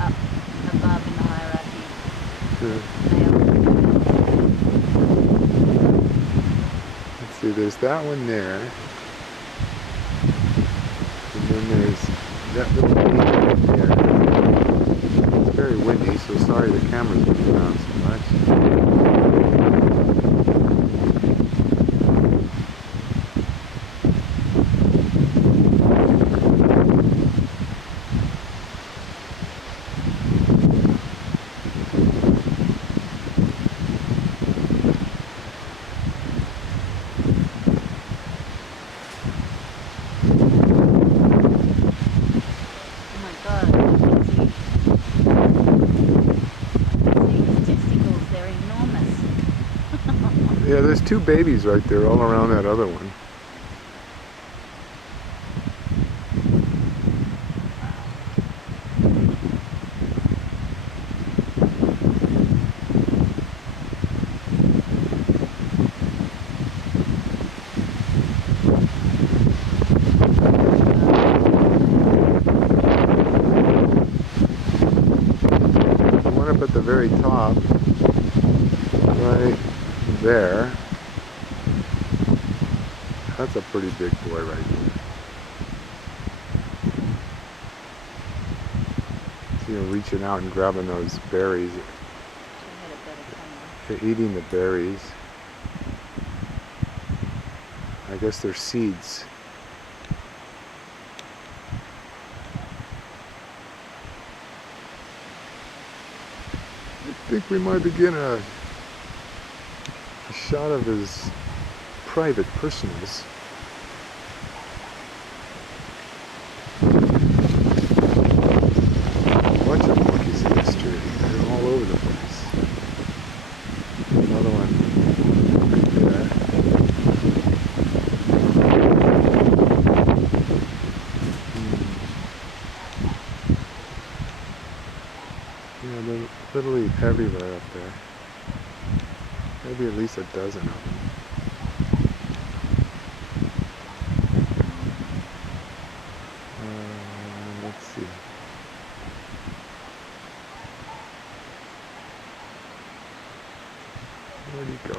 up above in the hierarchy. Let's see, there's that one there. And then there's that little baby right there. It's very windy, so sorry the camera's moving around so much. Yeah, there's two babies right there all around that other one. The one up at the very top, right there. That's a pretty big boy right there. See him reaching out and grabbing those berries. They're eating the berries. I guess they're seeds. I think we might begin a shot of his private personals. A bunch of monkeys in this tree. They're all over the place. Another one right there. Yeah, they're literally everywhere up there. Maybe at least a dozen of them. Let's see. Where'd he go?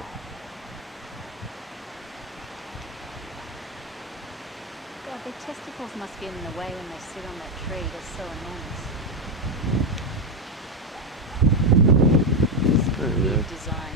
God, their testicles must get in the way when they sit on that tree. They're so enormous. This weird design.